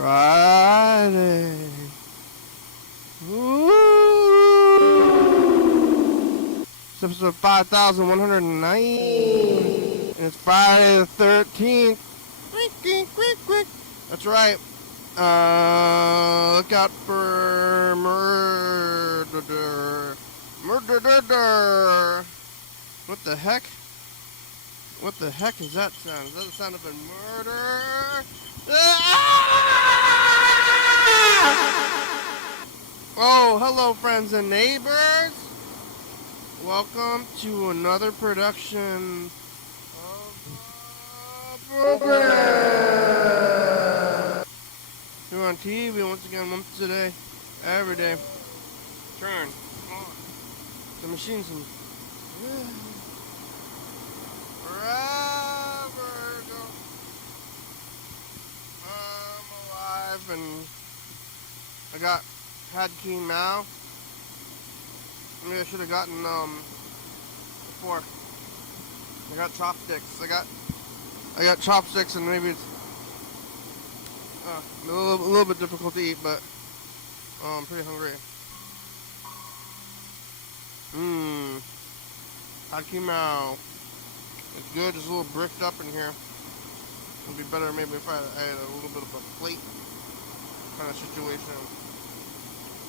Friday. Woo! It's episode 5109. And it's Friday the 13th. Quick. That's right. Look out for murder. What the heck? What the heck is that sound? Is that the sound of a murder? Oh, hello friends and neighbors. Welcome to another production of the program. We're on TV once again, once a day, every day. Turn on the machines and forever ago. I'm alive and I had key now. Maybe I should have gotten before. I got chopsticks. I got chopsticks and maybe it's a little bit difficult to eat, but I'm pretty hungry. Hot Kimao. It's good. It's a little bricked up in here. It'd be better maybe if I had a little bit of a plate kind of situation.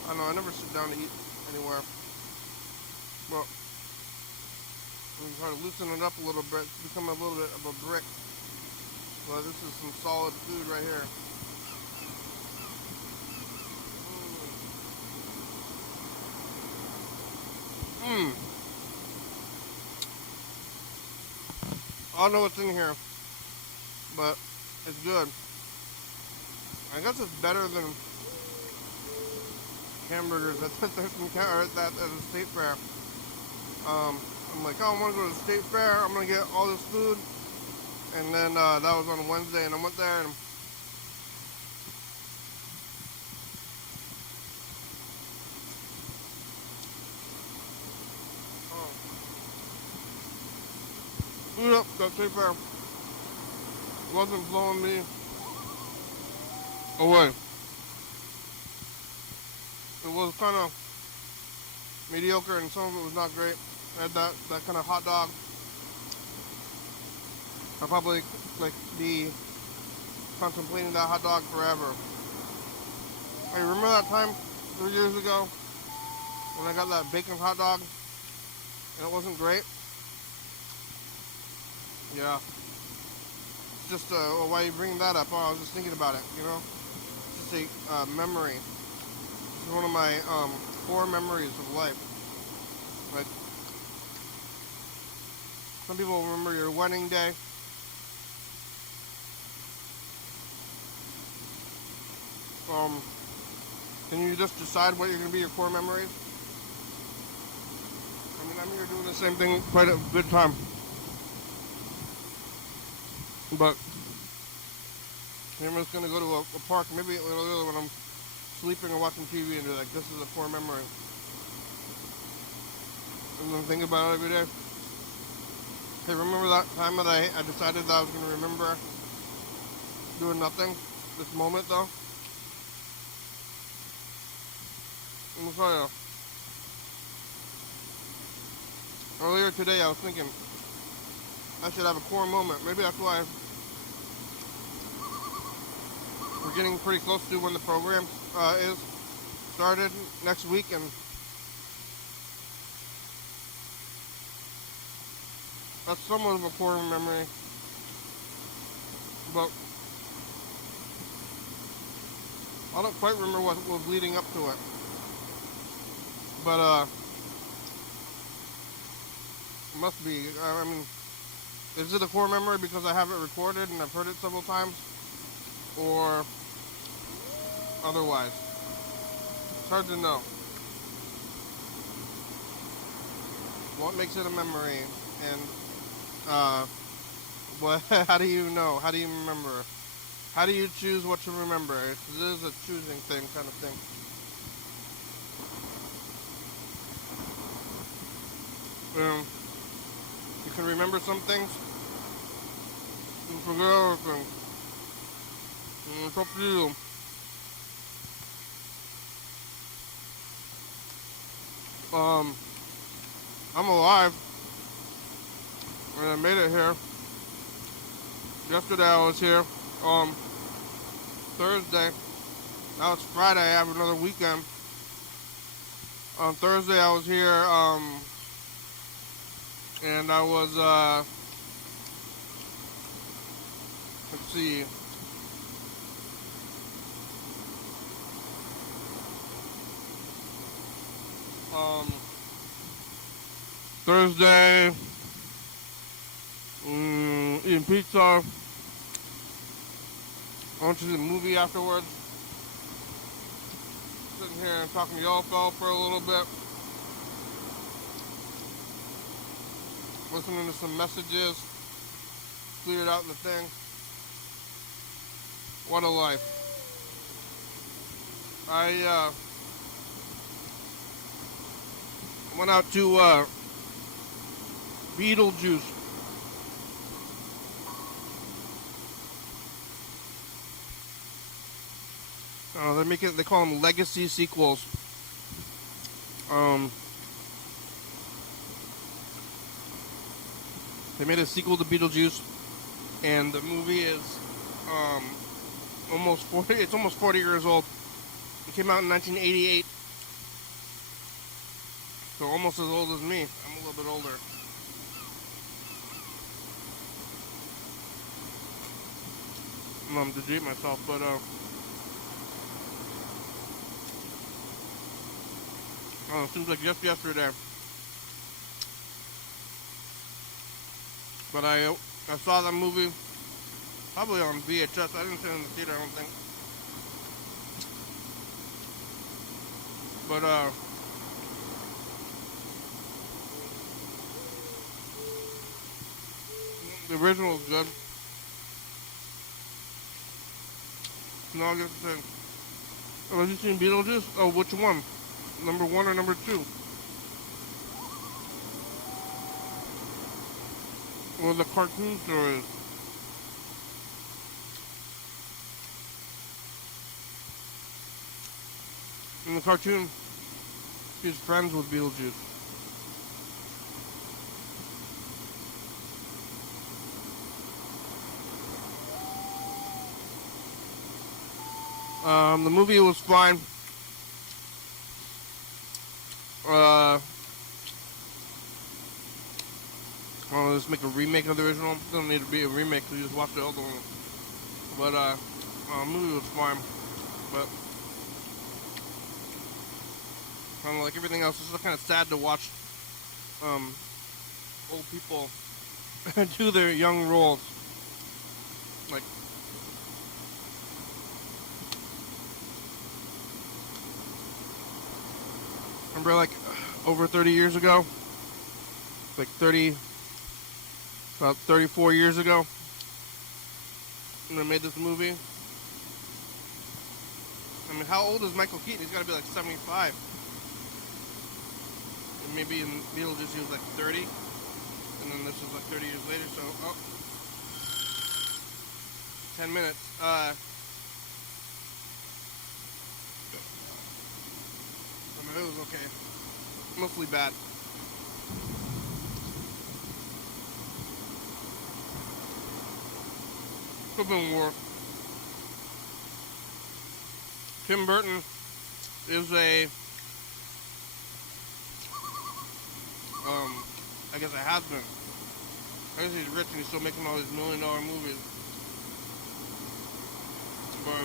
I don't know. I never sit down to eat anywhere. Well, we can try to loosen it up a little bit, become a little bit of a brick. But this is some solid food right here. I don't know what's in here, but it's good. I guess it's better than hamburgers at the state fair. I'm like, oh, I want to go to the state fair. I'm going to get all this food. And then that was on a Wednesday, and I went there, and food up that state fair wasn't blowing me away. It was kind of mediocre, and some of it was not great. I had that kind of hot dog. I'll probably be contemplating that hot dog forever. Hey, remember that time 3 years ago when I got that bacon hot dog and it wasn't great? Yeah. Just why are you bringing that up? Oh, I was just thinking about it. It's just a memory. It's one of my core memories of life. Like, some people remember your wedding day. Can you just decide what you're going to be your core memories? I mean, I'm here doing the same thing quite a good time. But I'm just going to go to a park, maybe a little early when I'm sleeping or watching TV and be like, this is a core memory. And then think about it every day. Hey, remember that time that I decided that I was going to remember doing nothing? This moment, though? I'm going to tell you. Earlier today, I was thinking I should have a core moment. Maybe that's why we're getting pretty close to when the program is started next week, and that's somewhat of a core memory, but I don't quite remember what was leading up to it. But it must be. I mean, is it a core memory because I have it recorded and I've heard it several times, or otherwise? It's hard to know. What makes it a memory, and how do you know? How do you remember? How do you choose what to remember? It is a choosing thing, kind of thing. You can remember some things, you forget other things. It's up to you. Um, I'm alive, and I made it here. Yesterday I was here. Um, Thursday. Now it's Friday. I have another weekend. On Thursday I was here. And I was. Let's see. Um, Thursday. Eating pizza. I went to see the movie afterwards. Sitting here and talking to y'all fella for a little bit. Listening to some messages. Cleared out the thing. What a life. I went out to Beetlejuice. They call them legacy sequels. They made a sequel to Beetlejuice, and the movie is almost 40. It's almost 40 years old. It came out in 1988, so almost as old as me. I'm a little bit older. To date myself, but it seems like just yesterday. But I saw that movie probably on VHS. I didn't see it in the theater, I don't think. But the original is good. No, I guess the same. Oh, have you seen Beetlejuice? Oh, which one? Number 1 or number 2? Or the cartoon stories? In the cartoon, he's friends with Beetlejuice. The movie was fine. Well, let's make a remake of the original. It doesn't need to be a remake because you just watch the other one. But the movie was fine. But kind of like everything else, it's kind of sad to watch old people do their young roles. Like, remember like over 30 years ago? Like about 34 years ago, when I made this movie. I mean, how old is Michael Keaton? He's got to be like 75. And maybe in Beetlejuice he was like 30. And then this was like 30 years later, so, 10 minutes. I mean, it was okay. Mostly bad. Could have been worse. Tim Burton is I guess a has-been. I guess he's rich and he's still making all these $1 million movies. But,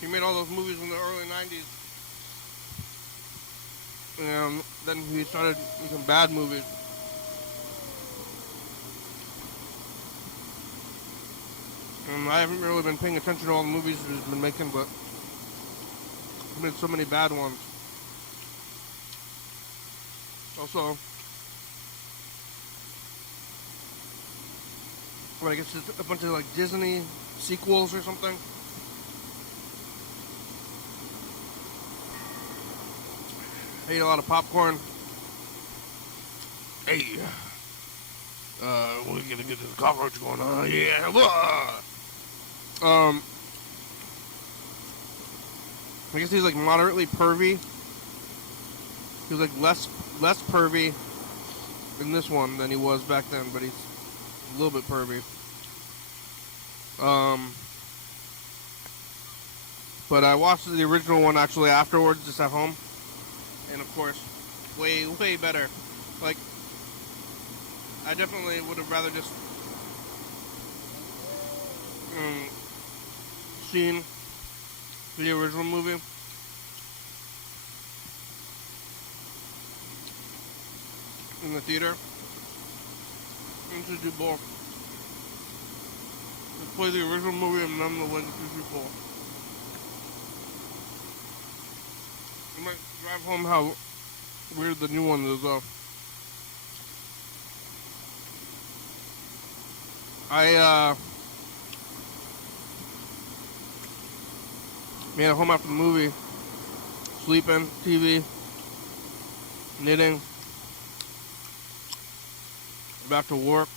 he made all those movies in the early 90s. And then he started making bad movies. And I haven't really been paying attention to all the movies he's been making, but he made so many bad ones. Also, I guess it's a bunch of like Disney sequels or something. I ate a lot of popcorn. Hey, we're gonna get this cockroach going on. Yeah. I guess he's like moderately pervy. He was like less pervy in this one than he was back then, but he's a little bit pervy. But I watched the original one actually afterwards, just at home, and of course, way better. Like, I definitely would have rather just seen the original movie. In the theater. And to do both. Let's play the original movie and then the Legacy sequel. You might drive home how weird the new one is though. I made it home after the movie, sleeping, TV, knitting, back to work.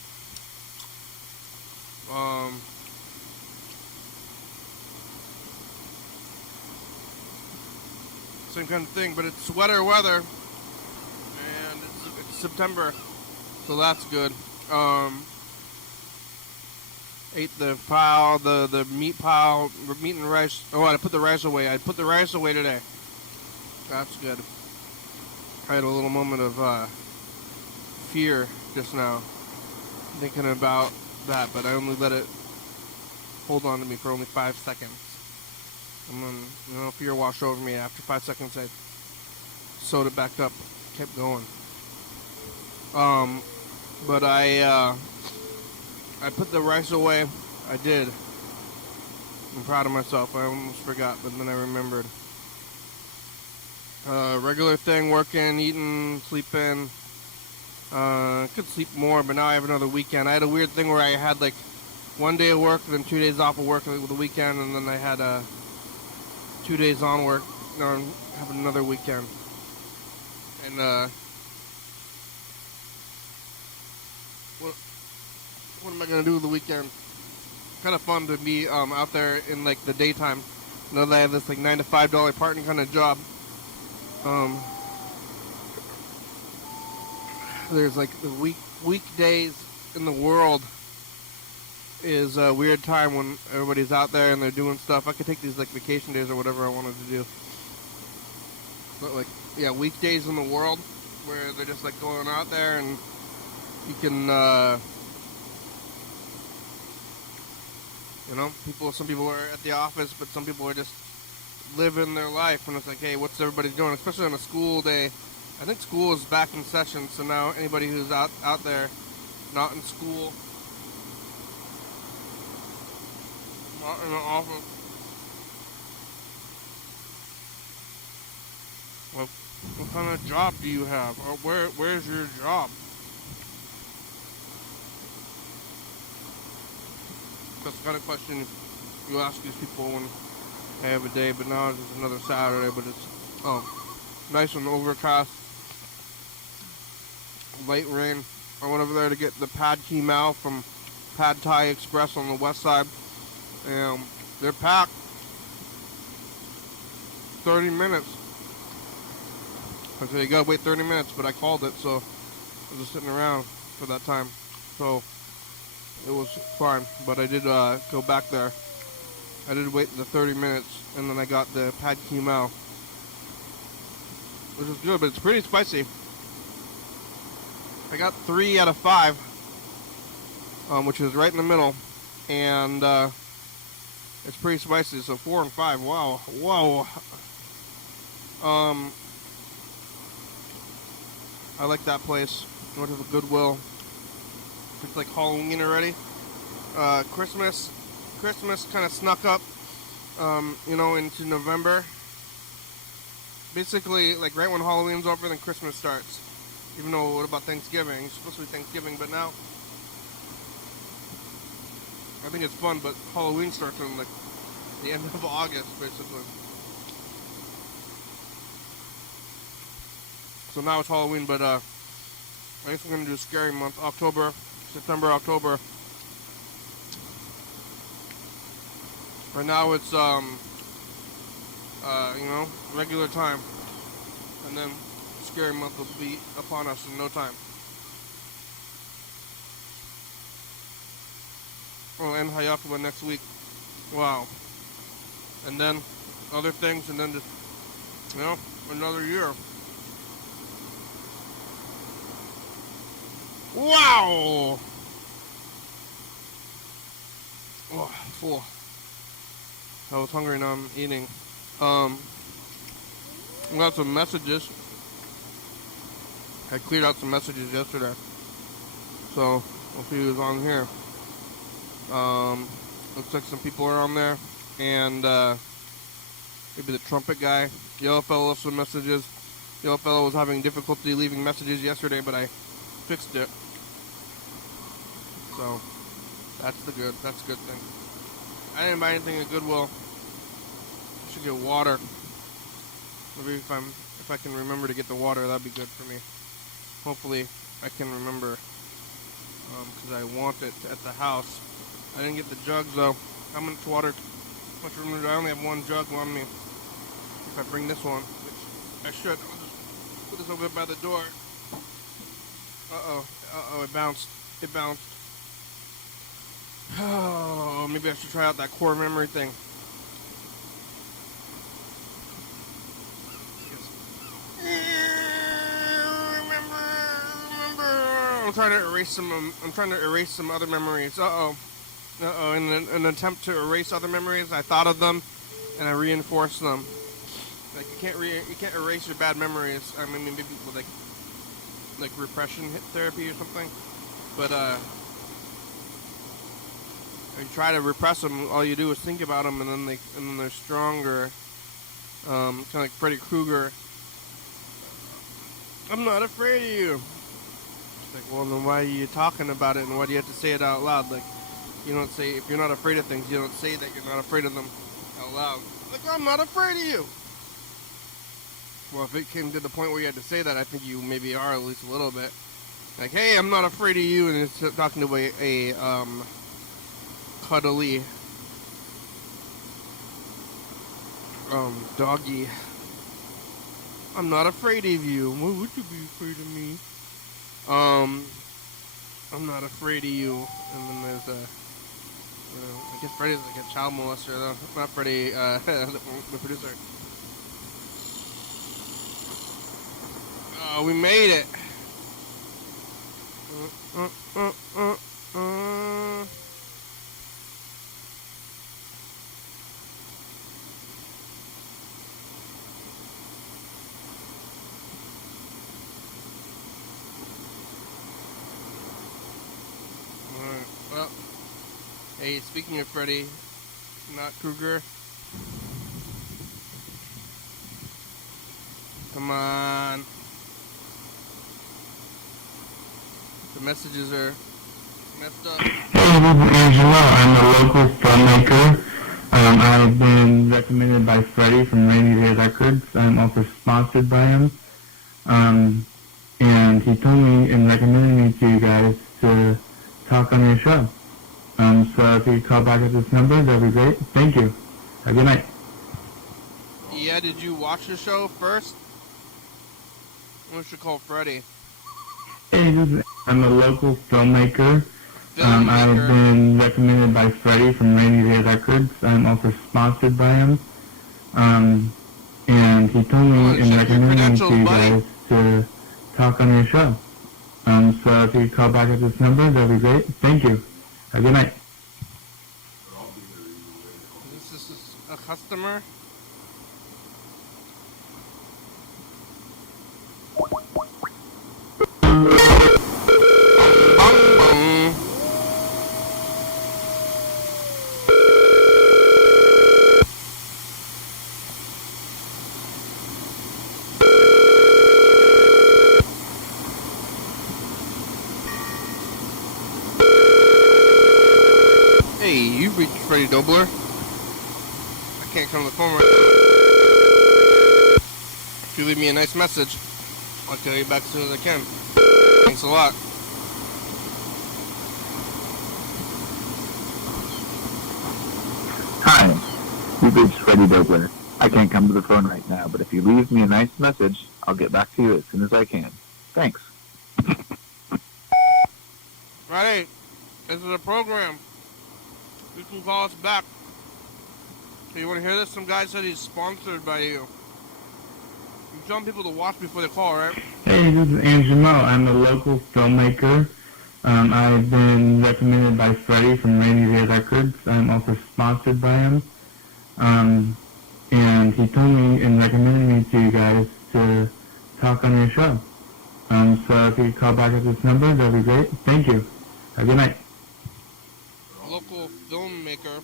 Same kind of thing, but it's sweater weather, and it's September, so that's good. Ate the pile, the meat pile, meat and rice. Oh, I put the rice away. I put the rice away today. That's good. I had a little moment of fear just now, thinking about that, but I only let it hold on to me for only 5 seconds. And then, fear washed over me. After 5 seconds, I sewed it back up, kept going. But I put the rice away. I did. I'm proud of myself. I almost forgot, but then I remembered. Regular thing, working, eating, sleeping. Could sleep more, but now I have another weekend. I had a weird thing where I had like 1 day of work, then 2 days off of work with the weekend, and then I had 2 days on work, and have another weekend. And what am I gonna do with the weekend? Kind of fun to be out there in like the daytime. Know that I have this like $9 to $5 part-time kind of job. There's like the weekdays in the world is a weird time when everybody's out there and they're doing stuff. I could take these like vacation days or whatever I wanted to do. But like, yeah, weekdays in the world where they're just like going out there and you can, some people are at the office, but some people are just living their life. And it's like, hey, what's everybody doing? Especially on a school day. I think school is back in session, so now anybody who's out there, not in school, not in the office, well, what kind of job do you have? Or where's your job? That's the kind of question you ask these people when they have a day, but now it's just another Saturday, but it's nice and overcast. Light rain. I went over there to get the Pad Ki Mao from Pad Thai Express on the west side. And they're packed. 30 minutes. I said, you gotta wait 30 minutes, but I called it, so I was just sitting around for that time. So it was fine, but I did go back there. I did wait the 30 minutes, and then I got the Pad Ki Mao, which was good, but it's pretty spicy. I got 3 out of 5, which is right in the middle, and it's pretty spicy, so 4 and 5, wow, whoa. I like that place. I went to the Goodwill. It's like Halloween already. Christmas kind of snuck up, into November. Basically, like right when Halloween's over, then Christmas starts. Even though, what about Thanksgiving? It's supposed to be Thanksgiving, but now I think it's fun, but Halloween starts in like the end of August, basically. So now it's Halloween, but I guess we're gonna do a scary month, September, October. Right now it's regular time. And then Scary Month will be upon us in no time. Oh, and Hayakawa next week. Wow. And then other things, and then just, another year. Wow! Oh, full. I was hungry, now I'm eating. We got some messages. I cleared out some messages yesterday. So, we'll see who's on here. Looks like some people are on there. And, maybe the trumpet guy. Yellow Fellow left some messages. Yellow Fellow was having difficulty leaving messages yesterday, but I fixed it. So, that's a good thing. I didn't buy anything at Goodwill. I should get water. Maybe if I can remember to get the water, that'd be good for me. Hopefully, I can remember, because I want it at the house. I didn't get the jugs though. How much water? I only have one jug on me. If I bring this one, which I should, I'll just put this over by the door. It bounced. Oh, maybe I should try out that core memory thing. Remember. I'm trying to erase some other memories. In an attempt to erase other memories, I thought of them and I reinforced them. Like you can't erase your bad memories. I mean, maybe with like repression therapy or something. But you try to repress them, all you do is think about them, and then they're stronger. Kind of like Freddy Krueger. I'm not afraid of you. It's like, well, then why are you talking about it, and why do you have to say it out loud? Like, you don't say, if you're not afraid of things, you don't say that you're not afraid of them out loud. Like, I'm not afraid of you. Well, if it came to the point where you had to say that, I think you maybe are at least a little bit. Like, hey, I'm not afraid of you, and it's talking to a cuddly doggy. I'm not afraid of you. Why would you be afraid of me? I'm not afraid of you. And then there's I guess Freddy's like a child molester though. Not Freddy, the producer. Oh, we made it. Well, hey, speaking of Freddy, not Krueger. Come on. The messages are messed up. Hey, this is Angela. I'm a local filmmaker. I've been recommended by Freddie from Rainy Day Records. I'm also sponsored by him. And he told me and recommended me to you guys to talk on your show. So if you call back at this number, that'd be great. Thank you. Have a good night. Yeah, did you watch the show first? We should call Freddie. Hey, I'm a local filmmaker. I've been recommended by Freddie from Rainy Day Records. I'm also sponsored by him. And he told me and recommended me to you guys to talk on your show. So if you call back at this number, that'd be great. Thank you. Have a good night. Is this a customer? Hey, you reached Freddie Dobler. I can't come to the phone right now. If you leave me a nice message, I'll call you back as soon as I can. Thanks a lot. Hi, you've reached Freddie Dobler. I can't come to the phone right now, but if you leave me a nice message, I'll get back to you as soon as I can. Thanks. Friday, this is a program. You can call us back. Hey, you want to hear this? Some guy said he's sponsored by you. You're telling people to watch before they call, right? Hey, this is Andrew Mo. I'm a local filmmaker. I've been recommended by Freddie from Rainy Day Records. I'm also sponsored by him. And he told me and recommended me to you guys to talk on your show. So if you could call back at this number, that'd be great. Thank you. Have a good night. Local filmmaker.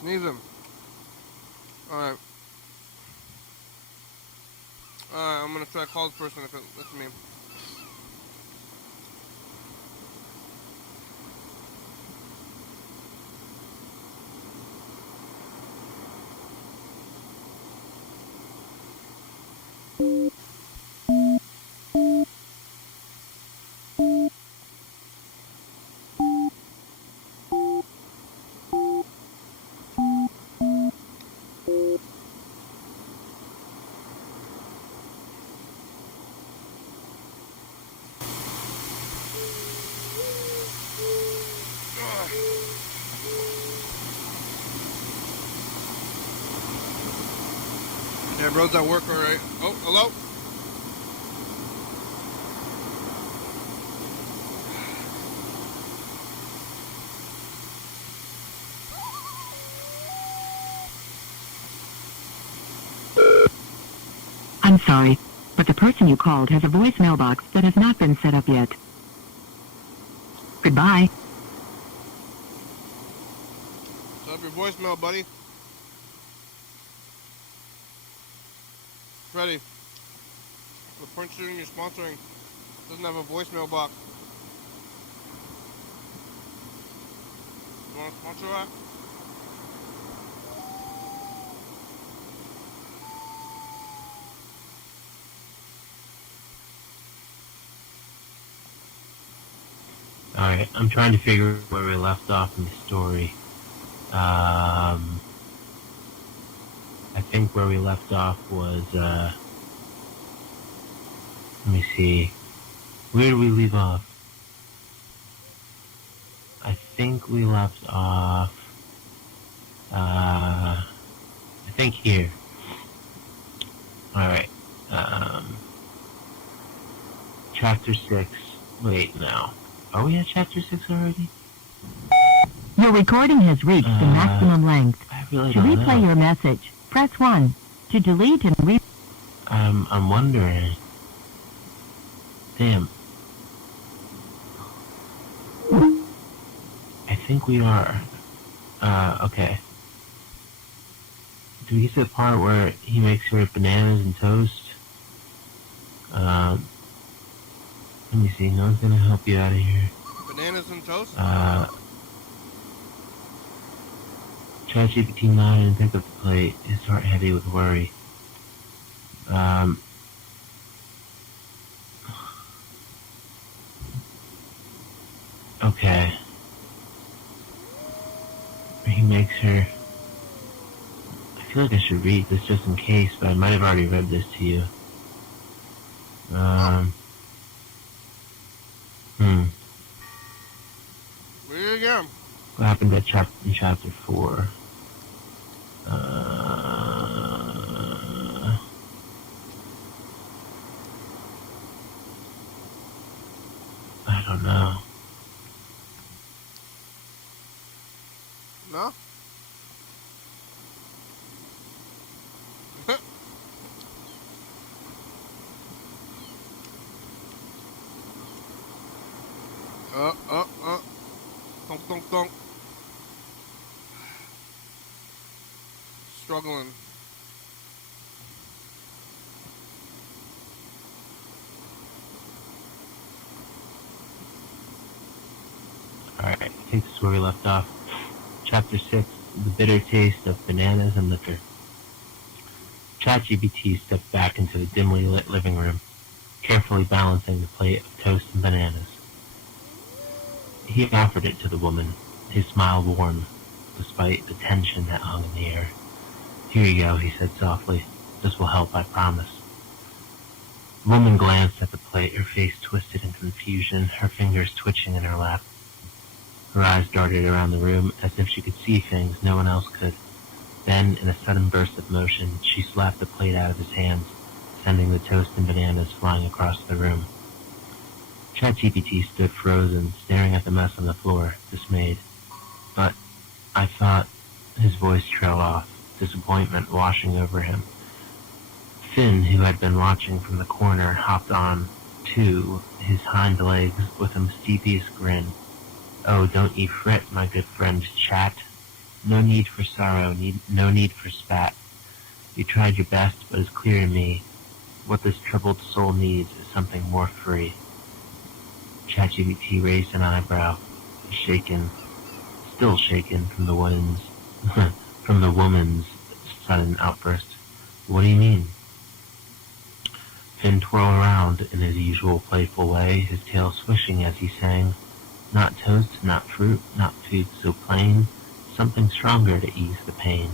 Sneezing. Alright. Alright, I'm gonna try to call this person if it lets me. Yeah, bro's at work, alright. Oh, hello? I'm sorry, but the person you called has a voicemail box that has not been set up yet. Goodbye. Set up your voicemail, buddy. Freddie, the person you're sponsoring doesn't have a voicemail box. You want to sponsor that? Alright, I'm trying to figure where we left off in the story. I think where we left off was, let me see. Where did we leave off? I think we left off, I think here. Alright, chapter 6. Wait, no. Are we at chapter 6 already? Your recording has reached the maximum length. I really To don't replay know. your message, press 1. To delete and I'm wondering. Damn. I think we are. Okay. Do we get to the part where he makes her bananas and toast? Let me see. No one's gonna help you out of here. Bananas and toast? ChatGPT nodded and picked up the plate, his heart heavy with worry. Okay. He makes her... I feel like I should read this just in case, but I might have already read this to you. Read it again. What happened in chapter 4? I don't know. No? Donk, donk, donk. Struggling. Alright, I think this is where we left off. Chapter 6, The Bitter Taste of Bananas and Liquor. ChatGPT stepped back into the dimly lit living room, carefully balancing the plate of toast and bananas. He offered it to the woman, his smile warm, despite the tension that hung in the air. "Here you go," he said softly. "This will help, I promise." The woman glanced at the plate, her face twisted in confusion, her fingers twitching in her lap. Her eyes darted around the room as if she could see things no one else could. Then, in a sudden burst of motion, she slapped the plate out of his hands, sending the toast and bananas flying across the room. ChatGPT stood frozen, staring at the mess on the floor, dismayed. "But I thought..." His voice trailed off, disappointment washing over him. Finn, who had been watching from the corner, hopped on, too, his hind legs with a mischievous grin. "Oh, don't ye fret, my good friend Chat. No need for sorrow, no need for spat. You tried your best, but it's clear to me what this troubled soul needs is something more free." ChatGPT raised an eyebrow, still shaken from the woman's sudden outburst. "What do you mean?" Finn twirled around in his usual playful way, his tail swishing as he sang, "Not toast, not fruit, not food so plain, something stronger to ease the pain.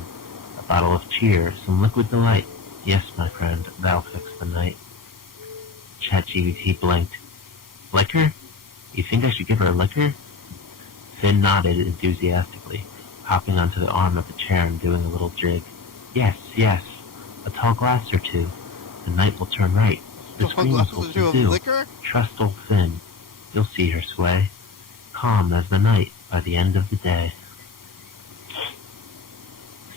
A bottle of cheer, some liquid delight. Yes, my friend, that'll fix the night." ChatGPT blinked. "Liquor? You think I should give her liquor?" Finn nodded enthusiastically, hopping onto the arm of the chair and doing a little jig. Yes, a tall glass or two. The night will turn right. The screams will subdue. Liquor? Trust old Finn. You'll see her sway, calm as the night by the end of the day.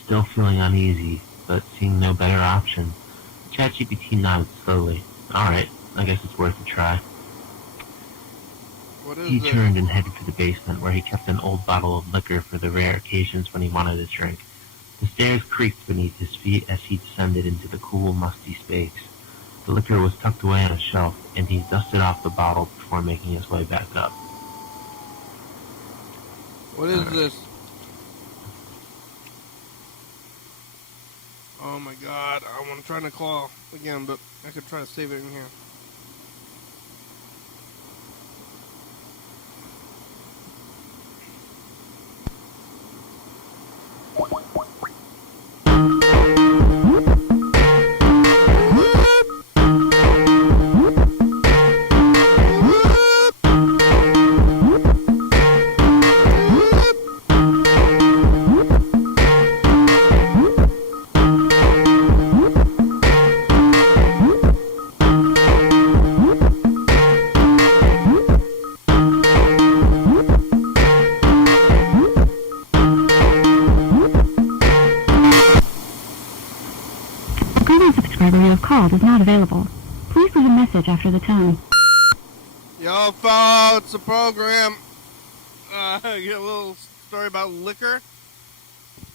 Still feeling uneasy, but seeing no better option, ChatGPT nodded slowly. "All right, I guess it's worth a try." He turned and headed for the basement, where he kept an old bottle of liquor for the rare occasions when he wanted a drink. The stairs creaked beneath his feet as he descended into the cool, musty space. The liquor was tucked away on a shelf, and he dusted off the bottle before making his way back up. What is this? Oh my god, I want to try to call again, but I could try to save it in here. called is not available. Please leave a message after the tone. Yo, follow, it's a program. Get a little story about liquor.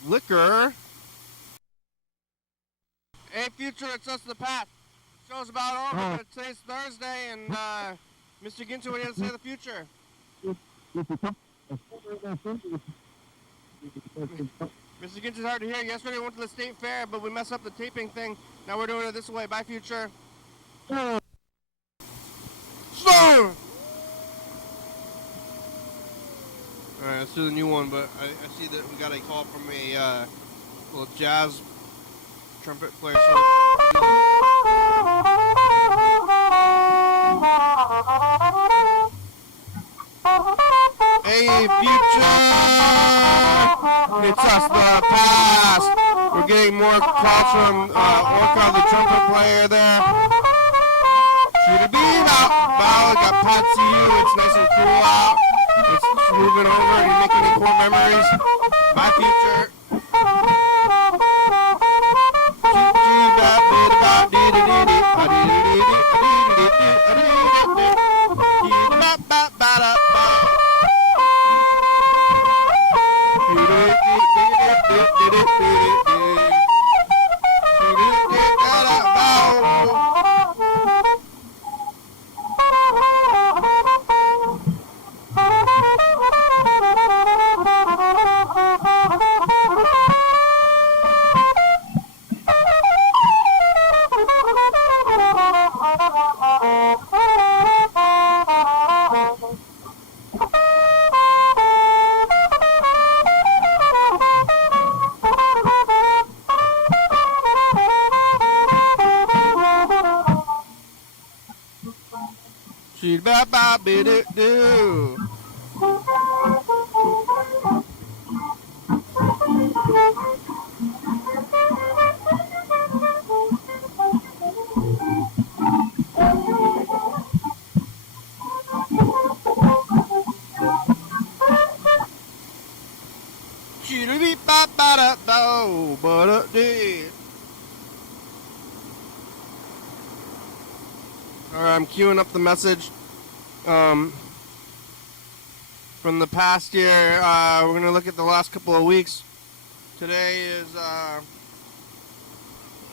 Liquor? Hey, future, it's us in the past. Show's about over. Today's Thursday, and Mr. Ginter, what do you have to say to the future? Mr. Ginter's hard to hear. Yesterday we went to the state fair, but we messed up the taping thing. Now we're doing it this way. Bye, future. Slow! Alright, let's do the new one, but I see that we got a call from a little jazz trumpet player. Hey, future! It's us, the past! We're getting more calls from Orca, the trumpet player there. Val, got Patsy U. It's nice and cool out. It's moving over and making me cool memories. Bye, future. Chee ba ba be do do. Chee be ba ba da do ba da dee. Alright, I'm queuing up the message. From the past year, we're gonna look at the last couple of weeks. Today is I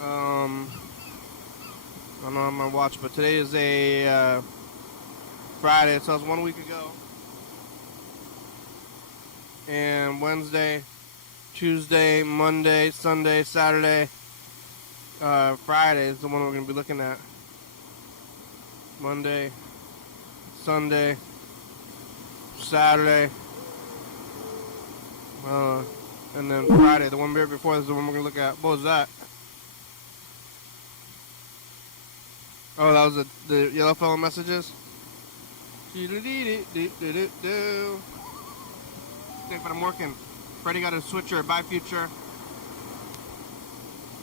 don't know on my watch, but today is a Friday, so it's 1 week ago. And Wednesday, Tuesday, Monday, Sunday, Saturday, Friday is the one we're gonna be looking at. Monday, Sunday, Saturday, and then Friday, the one before this is the one we're gonna look at. What was that? Oh, that was the Yellow Fellow messages. But I'm working. Freddie got a switcher. Bye, Future.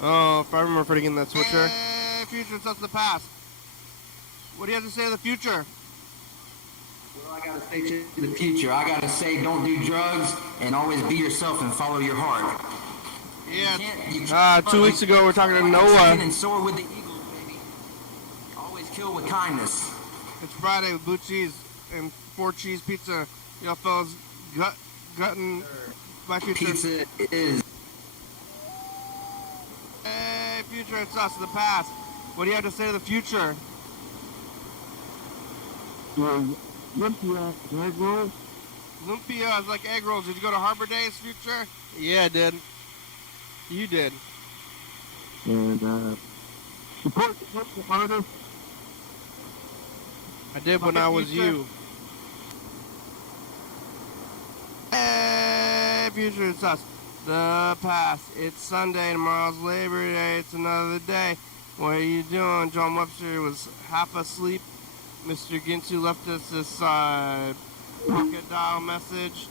Oh, if I remember Freddie getting that switcher. Hey, Future, it's the past. What do you have to say to the future? Well, I gotta say to the future, I gotta say don't do drugs and always be yourself and follow your heart. Yeah. 2 weeks ago we're talking to Noah. And soar with the eagles, baby. Always kill with kindness. It's Friday with blue cheese and 4 cheese pizza. Y'all fellas gutting my future. Pizza is. Hey, future, it's us in the past. What do you have to say to the future? Lumpia, egg rolls. Lumpia is like egg rolls. Did you go to Harbor Days, future? Yeah, I did. You did. And support the artist. I did when I was you. Hey, future, it's us. The past. It's Sunday. Tomorrow's Labor Day. It's another day. What are you doing? John Webster was half asleep. Mr. Ginsu left us this pocket dial message.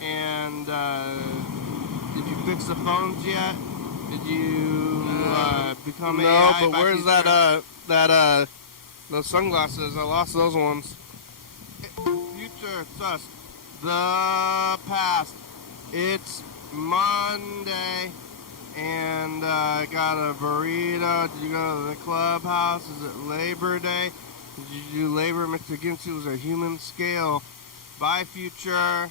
And did you fix the phones yet? Did you become AI? No, but where's that those sunglasses? I lost those ones. Future, it's us. The past. It's Monday. And I got a burrito. Did you go to the clubhouse? Is it Labor Day? Did you do labor? Mr. Ginsu was a human scale. Bye, future.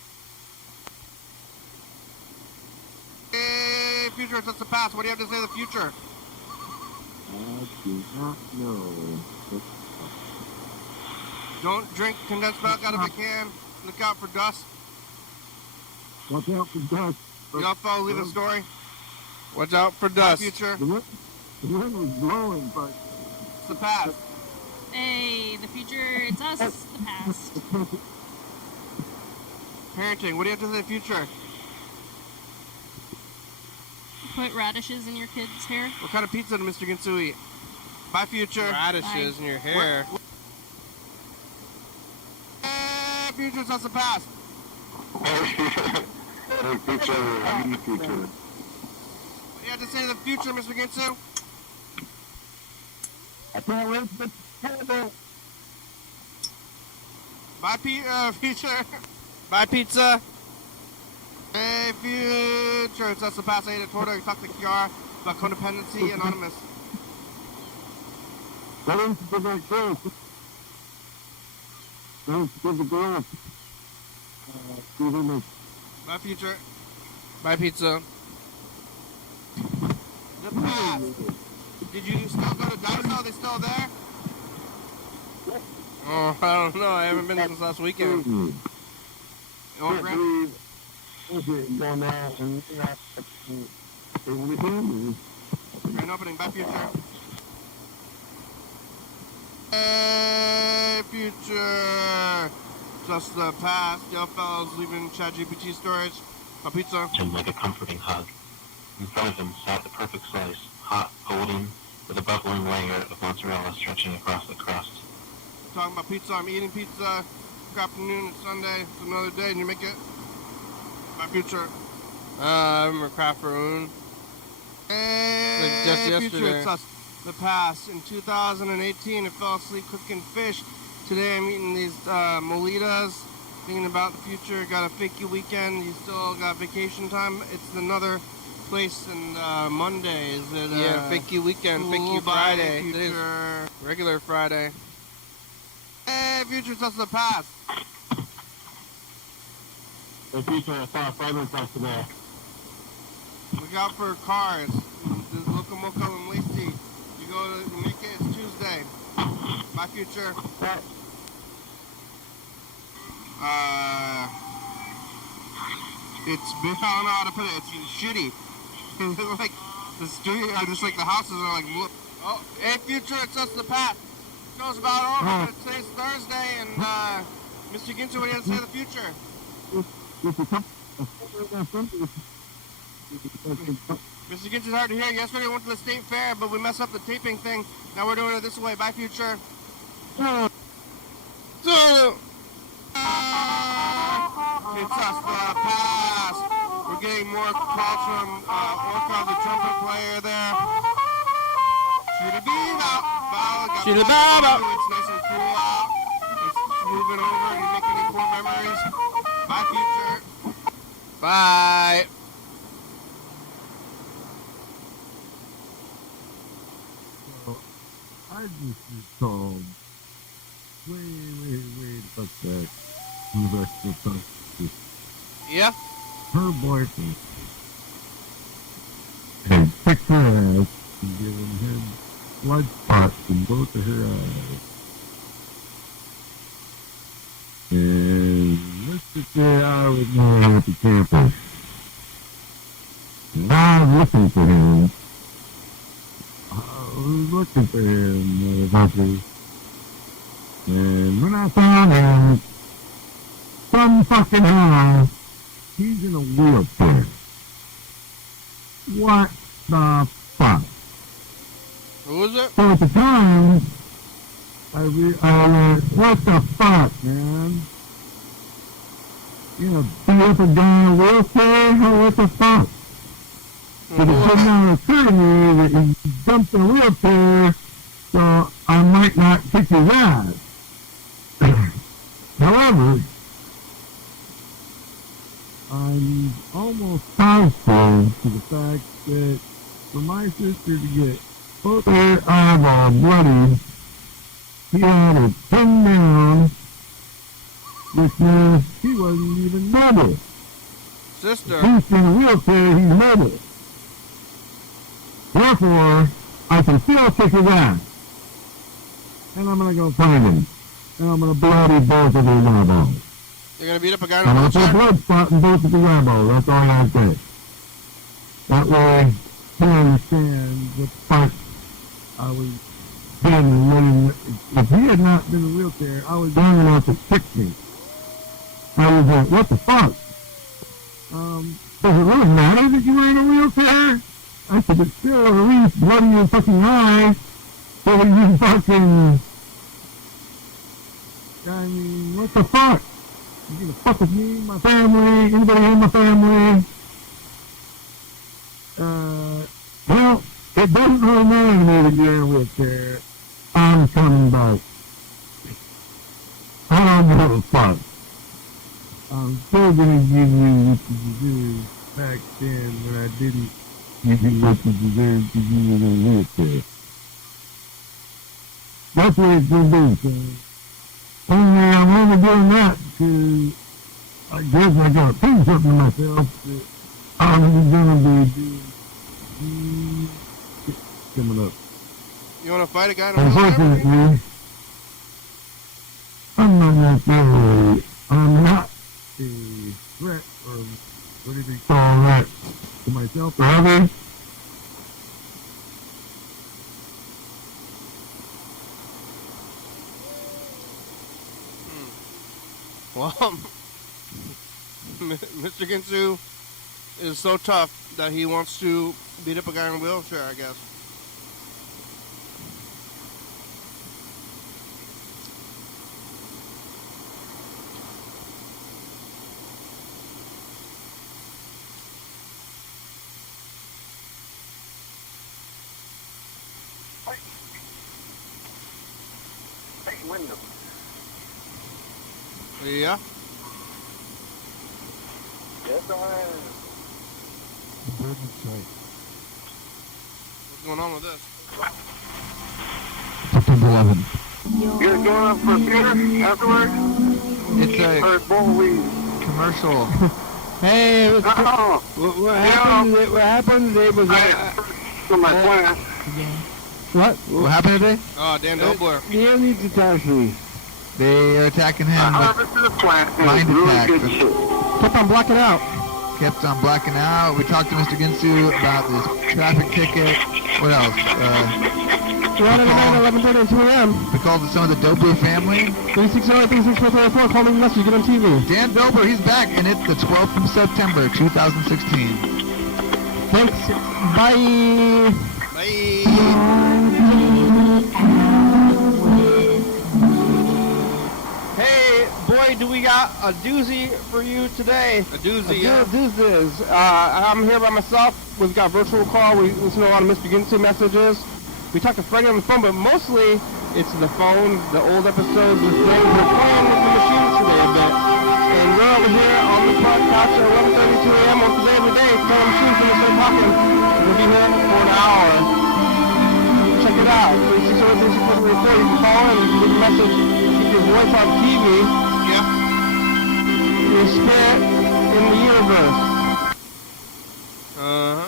Hey, future, it's the past. What do you have to say to the future? I do not know. Don't drink condensed milk out of a can. Look out for dust. Watch out for dust. Y'all follow leave a story. Watch out for dust. Bye, future. The wind was blowing, but it's the past. Hey, the future, it's us, the past. Parenting, what do you have to say to the future? Put radishes in your kid's hair. What kind of pizza did Mr. Ginsu eat? Bye, future. Radishes in your hair. Hey, future, it's us the past. Hey, future, I need future. What do you have to say to the future, Mr. Ginsu? I can't wait for the Bye, future. Bye, pizza. Hey, future. It's us the past. I ate a torta. You talked to Kiara about codependency. Anonymous. Going to the girl. Going to the girl. Bye, future. Bye, pizza. The past. Did you still go to Dinosaur? Are they still there? Oh, I don't know. I haven't been since last weekend. Oh, Grant. Grand opening. Bye, future. Hey, future. Just the past. Y'all fellas leaving ChatGPT storage. A pizza. Him like a comforting hug. In front of him sat the perfect slice, hot, golden, with a bubbling layer of mozzarella stretching across the crust. talking about pizza. I'm eating pizza. Afternoon, it's Sunday. It's another day. And you make it. My future. I remember Crafteroon. Like just yesterday. Future, it's us. The past. In 2018, I fell asleep cooking fish. Today I'm eating these molitas. Thinking about the future. Got a fakey weekend. You still got vacation time. It's another place in Monday. Is it? Yeah, fakey weekend. Fakey Friday. Future. Regular Friday. Hey, future, it's us the past. The future, I saw a fiber truck today. Look out for cars. There's Locomoco and Lacey. You go to make it, it's Tuesday. Bye, future. It's, I don't know how to put it, it's shitty. It's like, the studio, just like the houses are like, look. Oh, hey, future, it's us the past. Show's about over. Today's Thursday, and Mr. Ginter, what do you have to say to the future? Mr. Ginter's hard to hear. Yesterday we went to the state fair, but we messed up the taping thing. Now we're doing it this way. Bye, future. It's us the past. We're getting more calls from Orca, the trumpet player there. It's nice and cool out. It's moving over and you're making any cool memories. Bye, future. Bye. I just called way about that Universal Studios. Yeah? Her boyfriend had kicked her ass and given her blood spots in both of her eyes. And let's just say I was there at the campus. And I was looking for him. Motherfucker. And when I found him, some fucking hell, he's in a wheelchair. What the fuck? Who is it? So at the time, I went, what the fuck, man? You know, beat up a guy in a wheelchair? What the fuck? But it did not occur to me that he jumped in a wheelchair, so I might not kick his ass. However, I'm almost positive to the fact that for my sister to get both her eyeballs bloody, he had her pinned down, which means he wasn't even mobile. Sister. He's in a wheelchair, he's mobile. Therefore, I can still kick his ass. And I'm gonna go find him. And I'm gonna bloody both of his eyeballs. You're gonna beat up a guy in a I'm gonna put wheelchair? blood spot in both of his eyeballs. That's all I have to say. That way, he understands what the fuck I was doing when, if he had not been in a wheelchair, I was young enough to kick me. I was like, what the fuck? Does it really matter that you were in a wheelchair? I said, but still, at least blood in your fucking eye, so that you fucking, I mean, what the fuck? You gonna fuck with me, my family, anybody in my family? Well, it doesn't really matter to me that you're in a wheelchair. I'm coming back. I don't give a fuck. I'm still gonna give you what you deserve back then when I didn't give you what you deserved because you were in a wheelchair. That's what it's gonna be, son. Only I'm only doing that because I guess I gotta prove something to myself that I'm gonna be doing coming up. You wanna fight a guy in a wheelchair? Unfortunately, I'm not necessarily, I'm not a threat or what do they call that to myself or others. Well, Mr. Ginsu is so tough that he wants to beat up a guy in a wheelchair, I guess. Wyndham. Yeah. Yes, I am. What's going on with this? September 11th. You're going up for beer afterwards? It's a Or bull weed? commercial. Hey, Oh, what happened today? What happened today was I from my class. what? What happened today? Oh, Dan Dobler. Neil needs to touch me. They are attacking him I with harvested the plant and mind it's really attack. good shit. Keep on blocking out. Kept on blacking out. We talked to Mr. Ginsu about this traffic ticket. What else? 11:30 and 2 a.m. We called some of the Dobler family. 360-364-4, calling the message, get on TV. Dan Dobler, he's back, and it's the 12th of September, 2016. Thanks. Bye. Bye. Hey, boy, do we got a doozy for you today. A doozy, yeah. Deuces. I'm here by myself. We've got virtual call. We listen to a lot of Mr. Ginsu messages. We talk to Freddie on the phone, but mostly it's the phone, the old episodes, the things. We're playing with the machines today a bit. And we're over here on the podcast at 11:32 a.m. once a day every day, playing machines and we start talking. We'll be here for an hour. Check it out. 360-364-4. You can call in, you can leave a message, keep your voice on TV. Yeah. Your spirit in the universe. Uh-huh.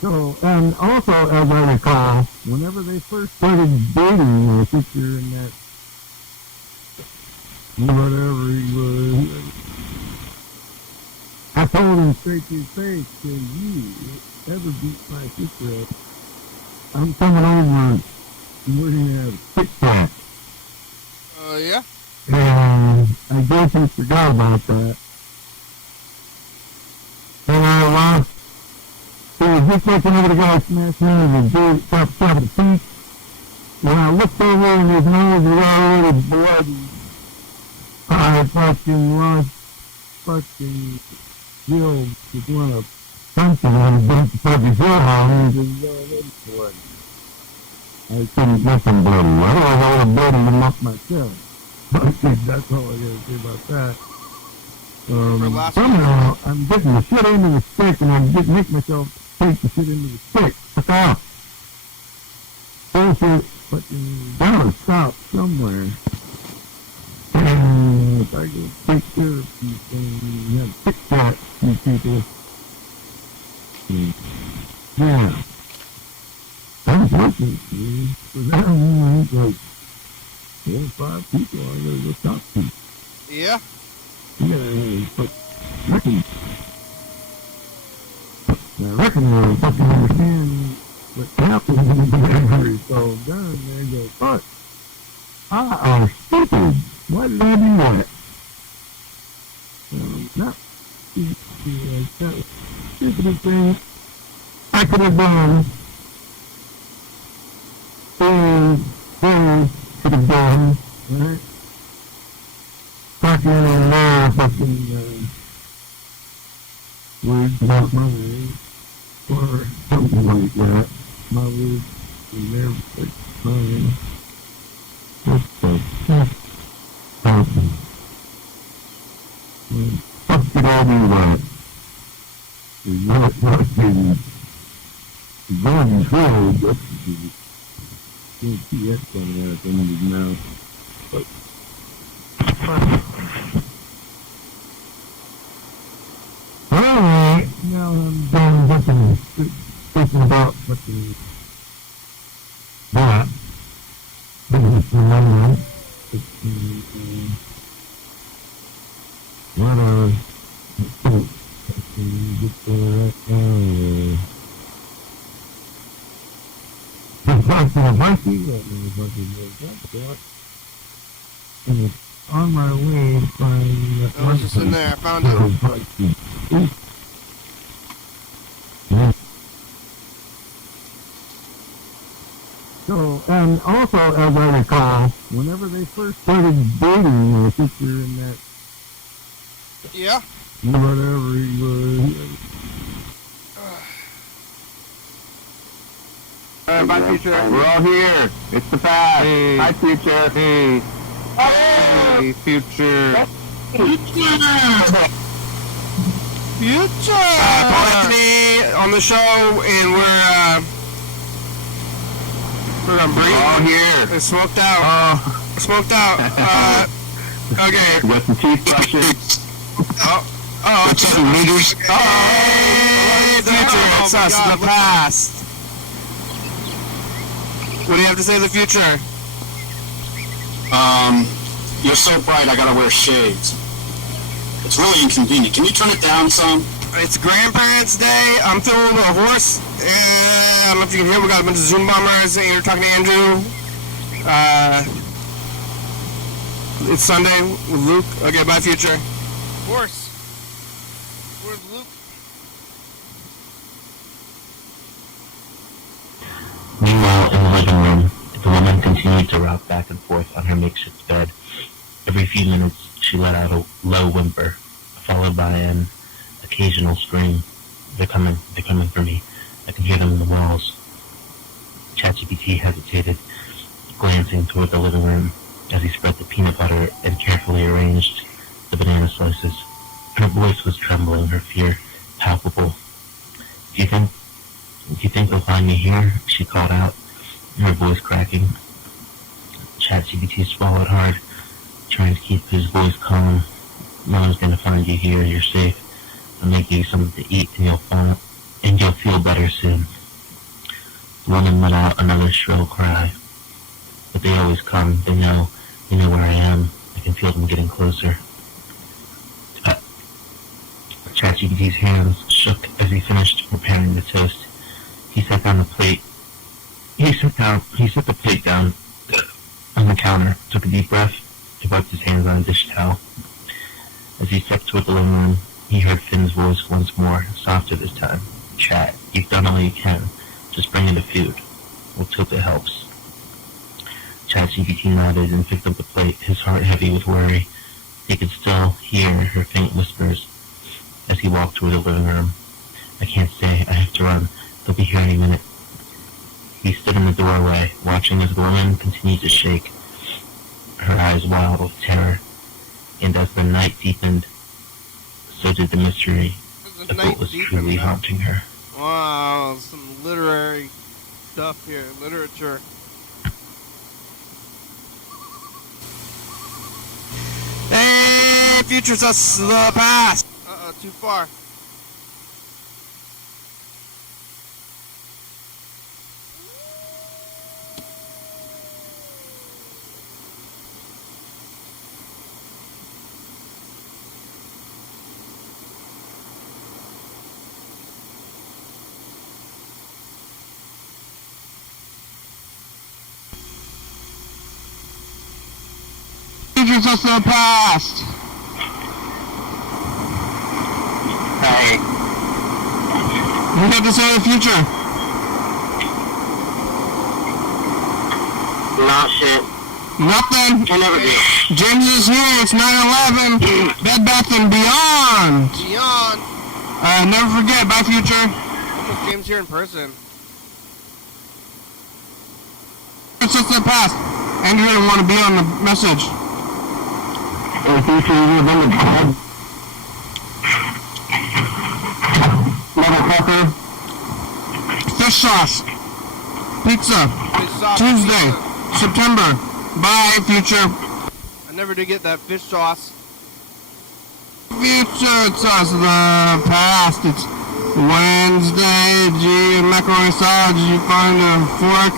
So, and also, as I recall, whenever they first started dating, I think you're in that, whatever he was, I told him straight to his face, if you ever beat my sister up, I'm coming over and we're going to have a Tic Tac. Yeah. And I guess he forgot about that. And I lost. He was just looking over the guy smashing into the dude top of the feet. When I looked over and his nose was already bloody, I fucking lost fucking Jill just want to punch him on the bunch of fucking forearm and he was already bloody. I couldn't get him bloody. I don't know how to bloody him up myself. That's all I gotta say about that. Somehow, I'm getting the shit into the stick and I'm getting make myself take the shit into the stick. Fuck off. Bullshit, fucking gotta stop somewhere. And if I go take care of these things, you have Tic Tac, these people. Yeah. That was working, see. For them, like 4 or 5 people I gotta go talk to. Yeah. Yeah, but I reckon they'll fucking understand what's happening when the memory is all done. They go, fuck, I are stupid. Why did I do that? Not that stupid thing I could have done. And could have done, right? Talking in there, fucking, words about my name, or something like that. My words in there, like, fine. What the fuck happened? Fuck did I do that? It's not fucking, it's not controlled, that's the can't see that coming out of somebody's mouth. But, alright, now I'm done thinking about fucking that. Business for money. What a fucking get there right now. I'm talking to Mikey, that motherfucker goes up, and it's on my way to find that I was just in there. I found it. So, and also, as I recall, whenever they first started dating, I think you're in that, Yeah. whatever he was. Alright, bye, future. We're all here. It's the past. Hey. Hi, future. Hey. Hey, future. Future! Paul Anthony on the show, and we're gonna breathe. All here. It's smoked out. Smoked out. Okay. We got some teeth brushing. It's some meters. Hey, future, it's us, the past. What do you have to say to the future? You're so bright, I gotta wear shades. It's really inconvenient. Can you turn it down some? It's Grandparents' Day. I'm feeling a little hoarse. I don't know if you can hear. We got a bunch of Zoom bombers. And you're talking to Andrew. It's Sunday with Luke. Okay, bye, future. Horse. Where's Luke? Meanwhile, in the living room, the woman continued to rock back and forth on her makeshift bed. Every few minutes, she let out a low whimper, followed by an occasional scream. They're coming for me. I can hear them in the walls. ChatGPT hesitated, glancing toward the living room as he spread the peanut butter and carefully arranged the banana slices. Her voice was trembling, her fear palpable. Do you think they'll find me here? She called out, her voice cracking. ChatGPT swallowed hard, trying to keep his voice calm. No one's gonna find you here. You're safe. I'll make you something to eat, and you'll feel better soon. The woman let out another shrill cry. But they always come. They know where I am. I can feel them getting closer. ChatGPT's hands shook as he finished preparing the toast. He set down the plate. He set the plate down on the counter, took a deep breath, and wiped his hands on a dish towel. As he stepped toward the living room, he heard Finn's voice once more, softer this time. Chat, you've done all you can. Just bring in the food. We'll hope it helps. ChatGPT nodded and picked up the plate, his heart heavy with worry. He could still hear her faint whispers as he walked toward the living room. I can't stay. I have to run. They'll be here any minute. He stood in the doorway, watching as the woman continued to shake, her eyes wild with terror. And as the night deepened, so did the mystery of what was truly haunting her. Wow, some literary stuff here, literature. Hey, future's us, the past. Too far. Future's us the past. Hey. What do you have to say to the future? Not shit. Nothing. I never do. James is here. It's 9/11. Bed Bath and Beyond. Beyond. Never forget. Bye, future. Almost James here in person. It's just the past. Andrew didn't want to be on the message. Hey, future, you've been the God. Motherfucker. Fish sauce. Pizza. Fish sauce, Tuesday. pizza. September. Bye, future. I never did get that fish sauce. Future, it's us, the past. It's Wednesday. Did you eat macaroni salad? Did you find a fork?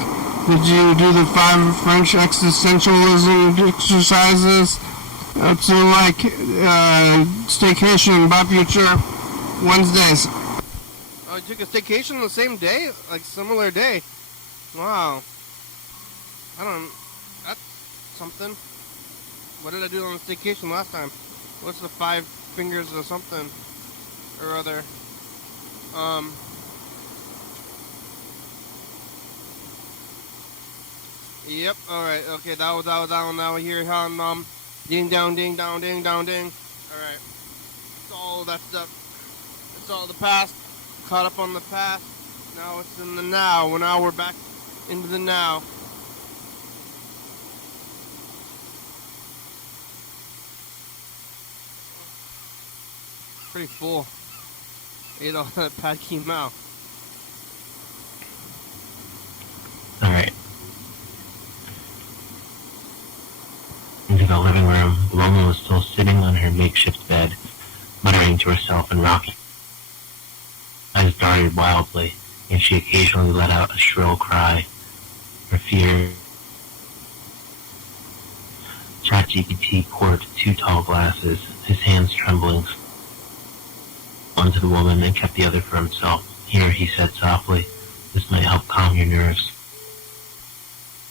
Did you do the 5 French existentialism exercises? To like staycation. Bye, future. Wednesdays. Oh, you took a staycation the same day? Like, similar day? Wow. That's something. What did I do on the staycation last time? What's the 5 fingers or something? Or other? Yep, alright, okay, that was that one. Now we hear how, ding down, ding down, ding down, ding. Alright. It's all that stuff. It's all the past. Caught up on the past. Now it's in the now. Well, now we're back into the now. Pretty full. Ate all that pad kee mao. Alright. Into the living room, the woman was still sitting on her makeshift bed, muttering to herself and rocking. Eyes darted wildly, and she occasionally let out a shrill cry. Her fear. ChatGPT poured 2 tall glasses, his hands trembling, one to the woman and kept the other for himself. Here, he said softly, this might help calm your nerves.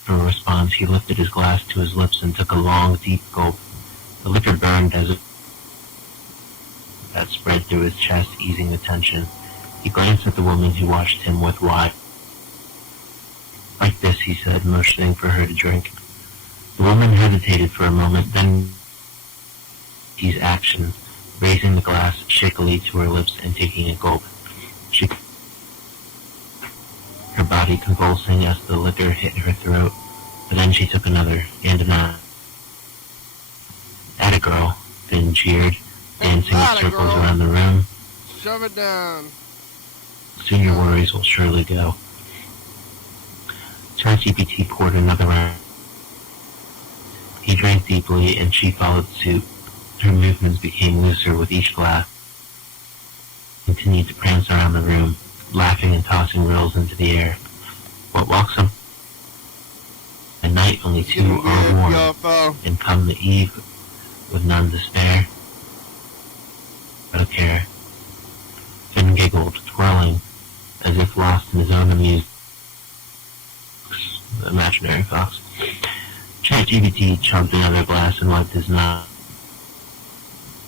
For a response, he lifted his glass to his lips and took a long, deep gulp. The liquor burned as that spread through his chest, easing the tension. He glanced at the woman who watched him with wide. Like this, he said, motioning for her to drink. The woman hesitated for a moment, then his action, raising the glass shakily to her lips and taking a gulp. Her body convulsing as the liquor hit her throat, but then she took another, and another. Atta girl, Finn jeered, dancing in circles around the room. Shove it down. Soon your worries will surely go. ChatGPT poured another round. He drank deeply, and she followed suit. Her movements became looser with each glass. He continued to prance around the room, laughing and tossing rills into the air. What walks up at night only 2 are warm, and come the eve with none to spare. No care. Finn giggled, twirling, as if lost in his own amusement. The imaginary fox. ChatGPT chugged another glass and wiped his nose.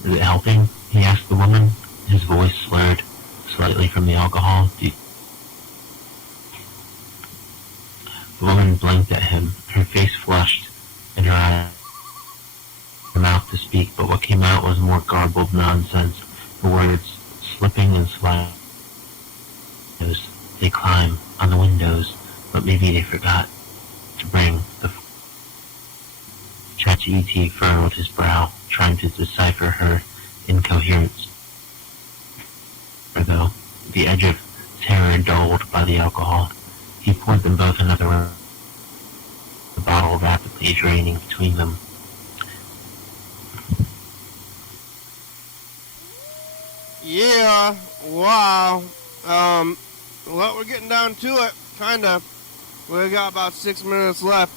Is it helping? He asked the woman, his voice slurred slightly from the alcohol. The woman blinked at him, her face flushed, and her mouth to speak, but what came out was more garbled nonsense, the words slipping and sliding. They climb on the windows, but maybe they forgot to bring the... ChatGPT furrowed his brow, trying to decipher her incoherence. Though, the edge of terror dulled by the alcohol, he poured them both another round, the bottle rapidly draining between them. Yeah, wow. Well, we're getting down to it, kind of. We got about 6 minutes left.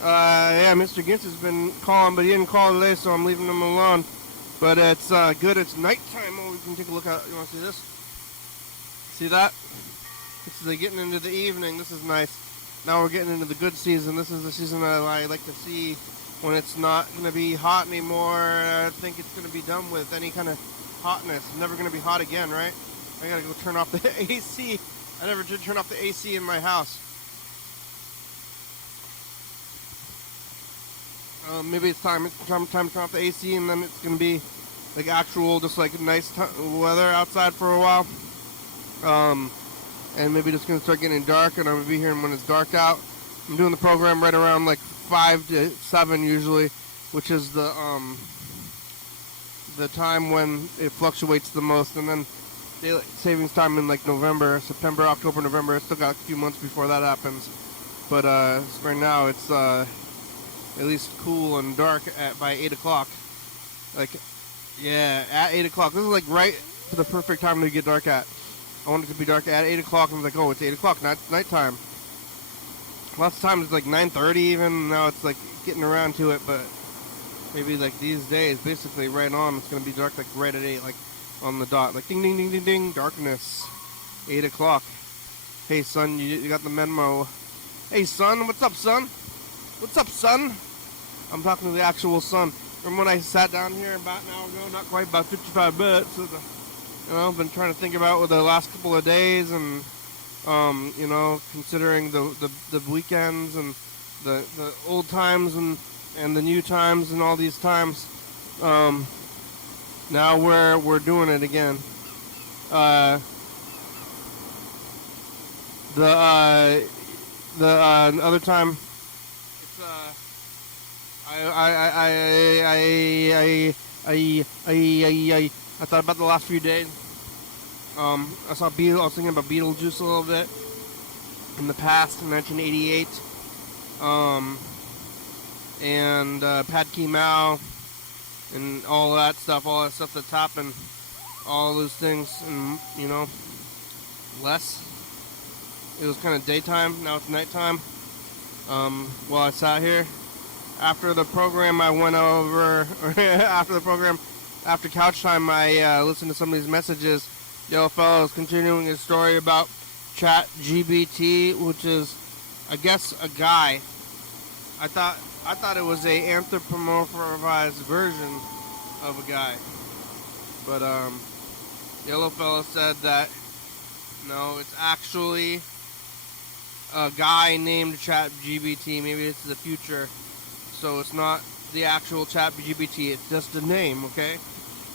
Yeah, Mr. Gintz has been calling, but he didn't call today, so I'm leaving him alone. But it's good. It's nighttime. Oh, we can take a look at it. You want to see this? See that? This is getting into the evening. This is nice. Now we're getting into the good season. This is the season that I like to see when it's not going to be hot anymore. I think it's going to be done with any kind of hotness. It's never going to be hot again, right? I got to go turn off the AC. I never did turn off the AC in my house. Maybe it's time to turn off the AC, and then it's going to be like actual, just like nice weather outside for a while. And maybe it's going to start getting dark, and I'm going to be here when it's dark out. I'm doing the program right around like 5 to 7 usually, which is the time when it fluctuates the most. And then daylight savings time in like November, September, October, November. I still got a few months before that happens. But right now it's at least cool and dark by 8 o'clock. Like, yeah, at 8 o'clock. This is like right to the perfect time to get dark at. I want it to be dark at 8 o'clock, and I was like, oh, it's 8 o'clock, nighttime. Lots of times it's like 9:30 even. Now it's like getting around to it, but maybe like these days, basically right on, it's going to be dark like right at 8, like on the dot. Like ding, ding, ding, ding, ding, darkness. 8 o'clock. Hey, son, you got the memo. Hey, son, what's up, son? What's up, son? I'm talking to the actual son. Remember when I sat down here about an hour ago? Not quite, about 55 minutes. You know, I've been trying to think about with the last couple of days, and you know, considering the weekends and the old times and the new times and all these times. Now we're doing it again. the other time, it's I thought about the last few days. I was thinking about Beetlejuice a little bit in the past, in 1988. And Pad Kee Mao and all that stuff that's happened, all those things, and less. It was kind of daytime, now it's nighttime. While I sat here, after the program, I went over. After couch time, I listened to some of these messages. Yellow Fellow is continuing his story about ChatGPT, which is, I guess, a guy. I thought it was a anthropomorphized version of a guy, but Yellow Fellow said that no, it's actually a guy named ChatGPT. Maybe it's the future, so it's not the actual ChatGPT. It's just a name, okay?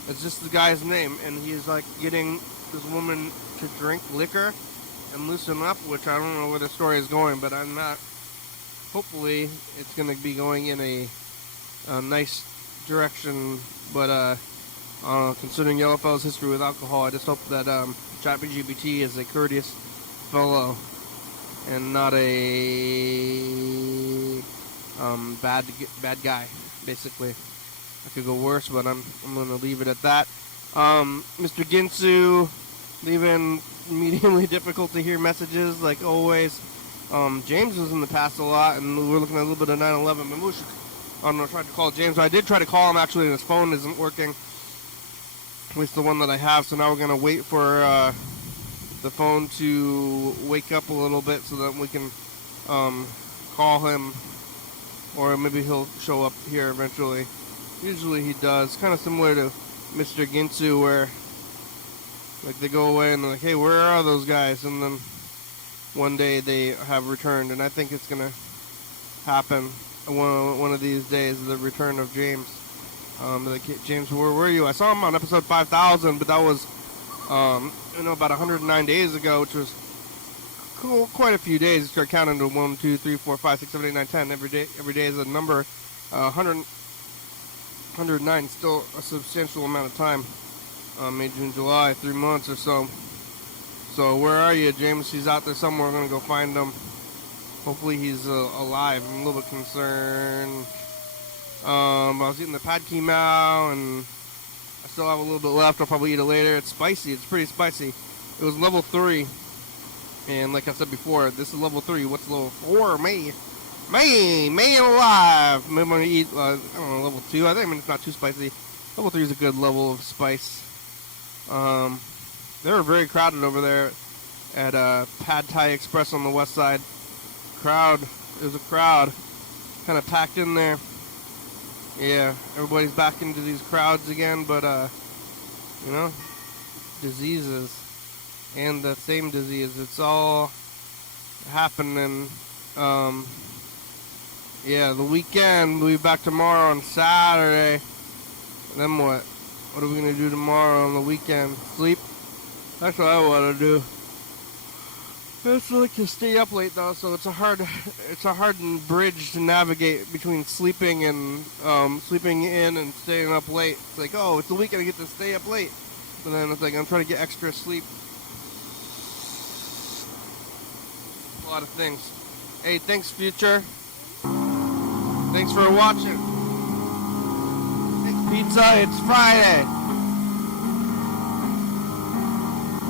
It's just the guy's name, and he's like getting this woman to drink liquor and loosen up, which I don't know where the story is going, but I'm not. Hopefully, it's going to be going in a nice direction, but I don't know, considering Yellow Fellow's history with alcohol, I just hope that ChatGPT is a courteous fellow and not a bad guy, basically. I could go worse, but I'm going to leave it at that. Mr. Ginsu, leaving mediumly difficult to hear messages, like always. James was in the past a lot, and we were looking at a little bit of 9/11. Maybe we should, I don't know, try to call James. I did try to call him, actually, and his phone isn't working. At least the one that I have, so now we're going to wait for the phone to wake up a little bit so that we can call him, or maybe he'll show up here eventually. Usually he does. Kind of similar to Mr. Ginsu, where like they go away and they're like, hey, where are those guys? And then one day they have returned, and I think it's going to happen one of these days, the return of James. Like, James, where were you? I saw him on episode 5000, but that was about 109 days ago, which was cool, quite a few days. You start counting to 1, 2, 3, 4, 5, 6, 7, 8, 9, 10. Every day is a number. 109 is still a substantial amount of time. May, June, July, 3 months or so. So where are you, James? He's out there somewhere. We're going to go find him. Hopefully he's alive. I'm a little bit concerned. I was eating the Pad Kee Mao, and I still have a little bit left. I'll probably eat it later. It's spicy. It's pretty spicy. It was level 3. And like I said before, this is level 3. What's level 4? May alive. Maybe I'm going to eat, I don't know, level 2. I think it's not too spicy. Level 3 is a good level of spice. They were very crowded over there at Pad Thai Express on the west side. There's a crowd. Kind of packed in there. Yeah, everybody's back into these crowds again, but, diseases. And the same disease. It's all happening. The weekend. We'll be back tomorrow on Saturday. Then what? What are we going to do tomorrow on the weekend? Sleep? That's what I want to do. I just like to stay up late though, so it's a hard bridge to navigate between sleeping and sleeping in and staying up late. It's like, oh, it's the weekend, I get to stay up late, but then it's like I'm trying to get extra sleep. A lot of things. Hey, thanks, Future. Thanks for watching. Thanks, Pizza. It's Friday.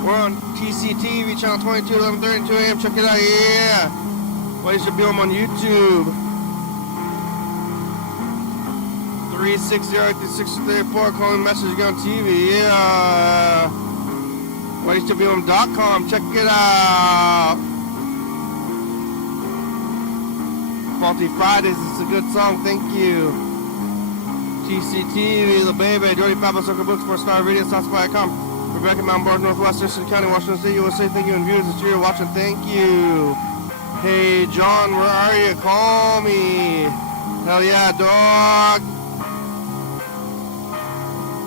We're on TCTV, channel 22, 11:32 a.m. Check it out, yeah. Well, you should be on YouTube. 360-3634, calling message on TV, yeah. Well, you should be on.com. Check it out. Faulty Fridays, it's a good song, thank you. TCTV, the baby, Jordy Pablo, Circle Books, 4-star radio, Southspy.com. Rebecca, Mount Board, Northwest Thurston County, Washington State, USA. Thank you, and viewers that you're watching. Thank you. Hey, John, where are you? Call me. Hell yeah, dog.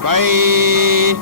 Bye.